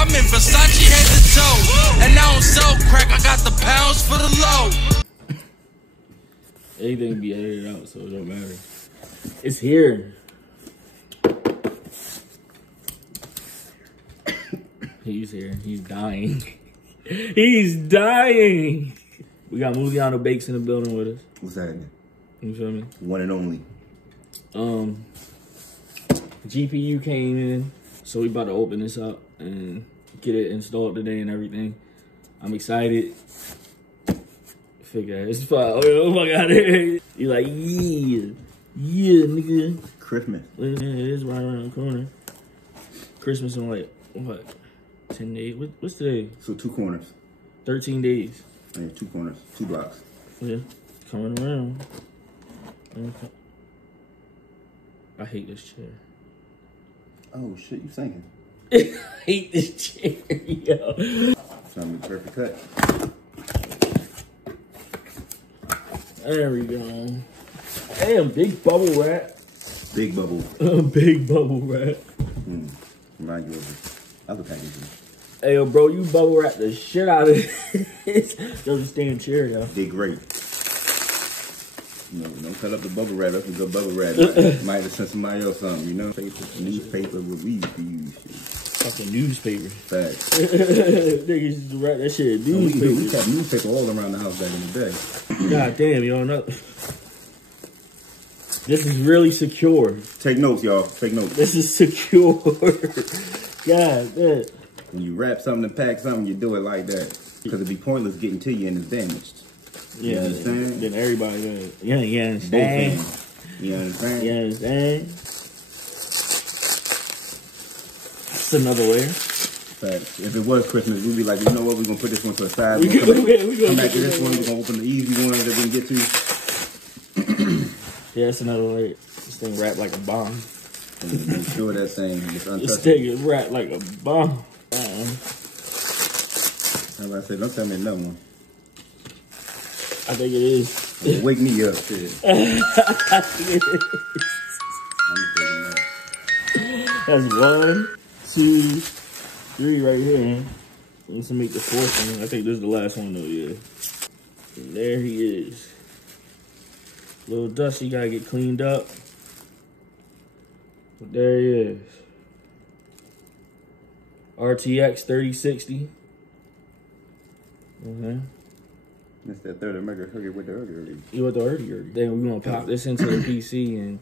I'm in Versace head to toe. And I don't sell crack, I got the pounds for the low. Anything be edited out, so it don't matter. It's here. He's here. He's dying. He's dying. We got Muliano Bakes in the building with us. What's happening? You feel me? One and only. GPU came in, so we about to open this up and get it installed today and everything. I'm excited. Figure it's fine. Oh my god. You like, yeah, nigga. Christmas. It is right around the corner. Christmas in like, what, 10 days? What's today? So 2 corners. 13 days. Yeah, 2 corners, 2 blocks. Yeah, coming around. Okay. I hate this chair. Oh shit, you singing? I hate this chair, yo. Trying to be perfect cut. There we go. Damn, big bubble wrap. Big bubble. Big bubble wrap. Remind you of the other packaging. Hey, yo, bro, you bubble wrap the shit out of it. Yo, just stay in chair, yo. Did great. No, don't cut up the bubble wrap. That's a good bubble wrap. Might have sent somebody else something, you know? Newspaper with we used to use shit. Fucking newspaper. Facts. Niggas used to write that shit in newspaper. We kept newspaper all around the house back in the day. God damn, you don't know. This is really secure. Take notes, y'all. Take notes. This is secure. God damn. When you wrap something and pack something, you do it like that. Because it'd be pointless getting to you and it's damaged. Yeah, you understand? Then everybody does. Yeah, you understand? You understand? You understand? It's another layer. Facts. If it was Christmas, we'd be like, you know what, we're going to put this one to the side. We come back to this one, we're going to open the easy ones that we can get to. Yeah, it's another layer. This thing wrapped like a bomb. Make sure that thing is untouched. This thing is wrapped like a bomb. How I said, don't tell me another one. I think it is. Well, wake me up, shit. I think it is. That's 1, 2, 3 right here. Let's make the 4th one. I think this is the last one though, yeah. And there he is. A little dusty, gotta get cleaned up. But there he is. RTX 3060. That's that third America with the earlier. You with the earlier. Then we're gonna pop this into the PC and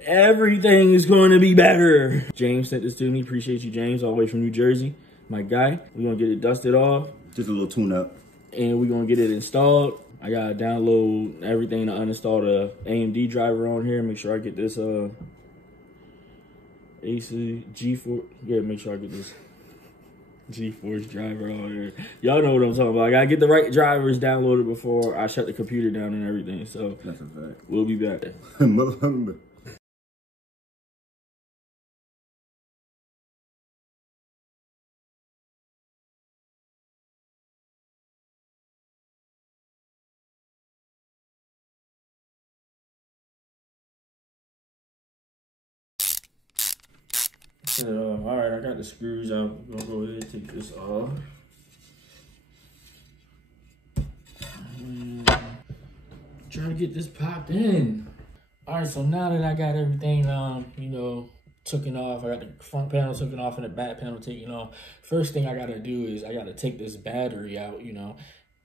everything is going to be better. James sent this to me. Appreciate you, James, all the way from New Jersey. My guy. We're gonna get it dusted off. Just a little tune up. And we're gonna get it installed. I gotta download everything to uninstall the AMD driver on here. Make sure I get this AC G4. Yeah, make sure I get this GeForce driver on here. Y'all know what I'm talking about. I gotta get the right drivers downloaded before I shut the computer down and everything. So that's a fact. We'll be back. All right, I got the screws out. I'm gonna go ahead and take this off. Trying to get this popped in. All right, so now that I got everything, you know, taken off, I got the front panel taken off and the back panel taken off. First thing I gotta do is I gotta take this battery out, you know,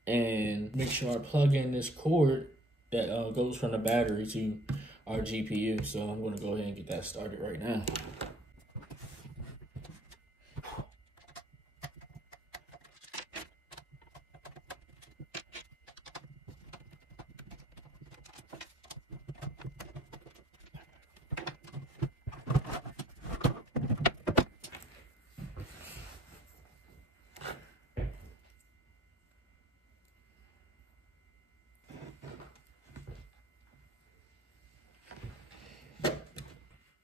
and make sure I plug in this cord that goes from the battery to our GPU. So I'm gonna go ahead and get that started right now.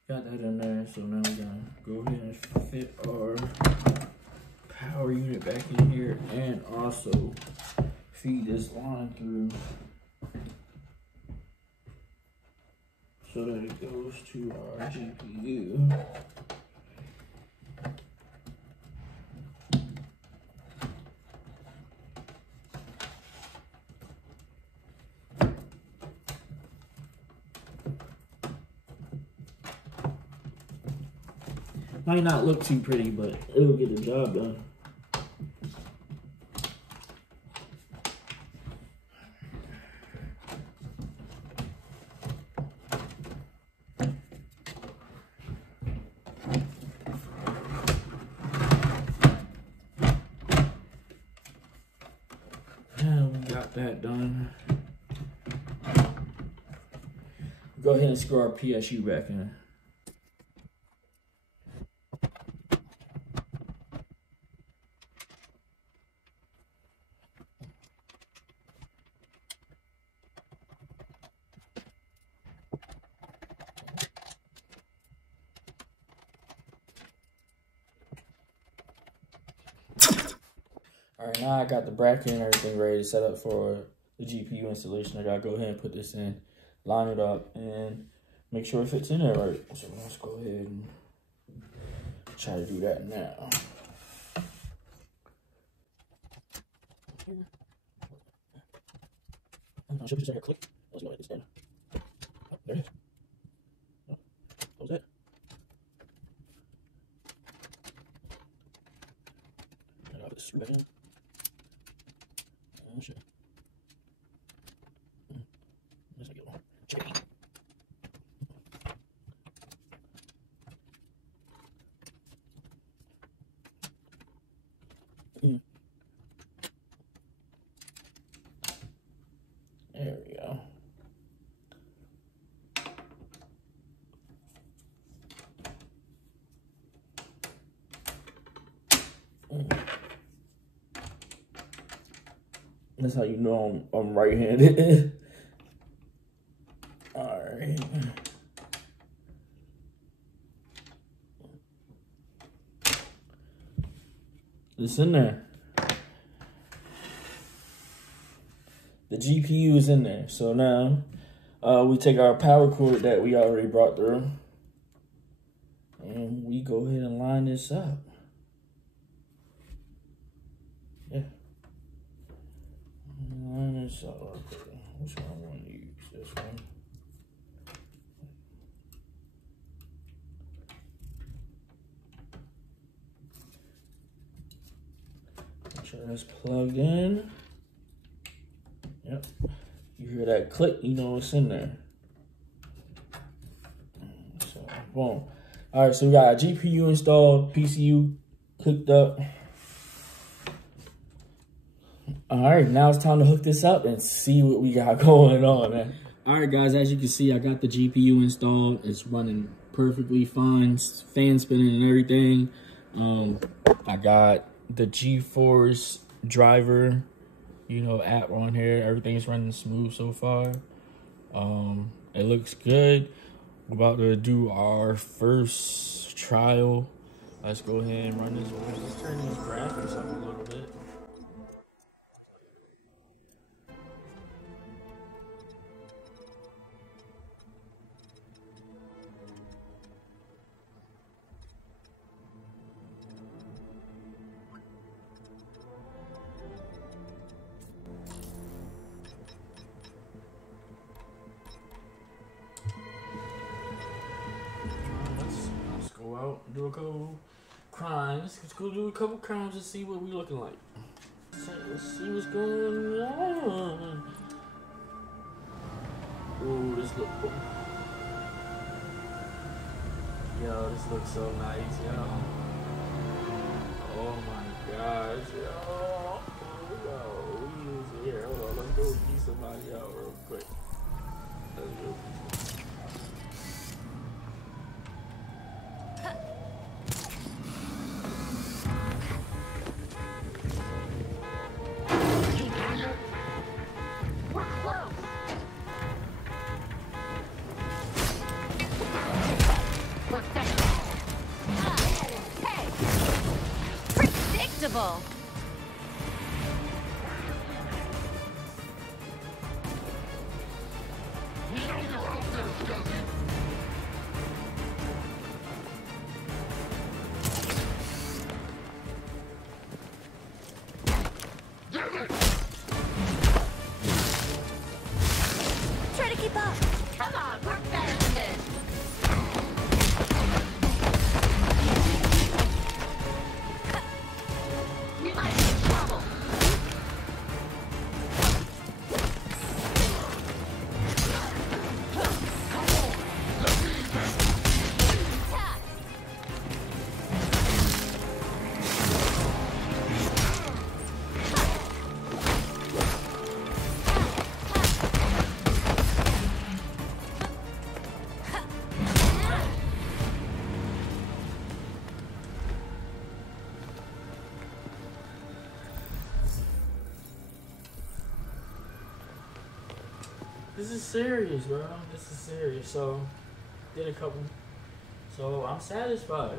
Got that in there, so now we're gonna go ahead and fit our power unit back in here and also feed this line through so that it goes to our GPU. Might not look too pretty, but it'll get the job done. Yeah, we got that done. Go ahead and screw our PSU back in. Alright, now I got the bracket and everything ready to set up for the GPU installation. I gotta go ahead and put this in, line it up, and make sure it fits in there right. So let's go ahead and try to do that now. I should just have a click. Let's go ahead and stand. Oh, there it is. Oh, close that. I got this right in. Oh shit. Let's get one. Check it. There we go. That's how you know I'm right-handed. All right. It's in there. The GPU is in there. So now we take our power cord that we already brought through and we go ahead and line this up. Yeah. Line this up. Okay. Which one I want to use? This one. Make sure that's plugged in. Yep. You hear that click, you know it's in there. So, boom. All right, so we got a GPU installed, PCU hooked up. All right, now it's time to hook this up and see what we got going on, man. All right, guys, as you can see, I got the GPU installed. It's running perfectly fine, fan spinning and everything. I got the GeForce driver, you know, app on here. Everything's running smooth so far. It looks good. We're about to do our first trial. Let's go ahead and run this. Let's turn these graphics up a little bit. Do a couple crimes. Let's go do a couple crimes and see what we looking like. Let's see what's going on. Ooh, this look cool. Yo, this looks so nice, yo. Oh my gosh, yo. Yo, we use it here. Hold on, let's go beat somebody out real quick. Let's go. Predictable. Try to keep up. Come on, we're better than this. This is serious, bro. This is serious. So, did a couple. So, I'm satisfied.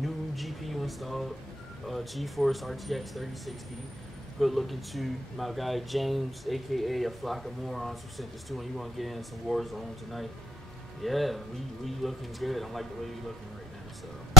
New GPU installed. GeForce RTX 3060. Good looking too. My guy James, aka a flock of morons, who sent this to, and you want to get in some Warzone tonight. Yeah, we looking good. I like the way we looking right now. So.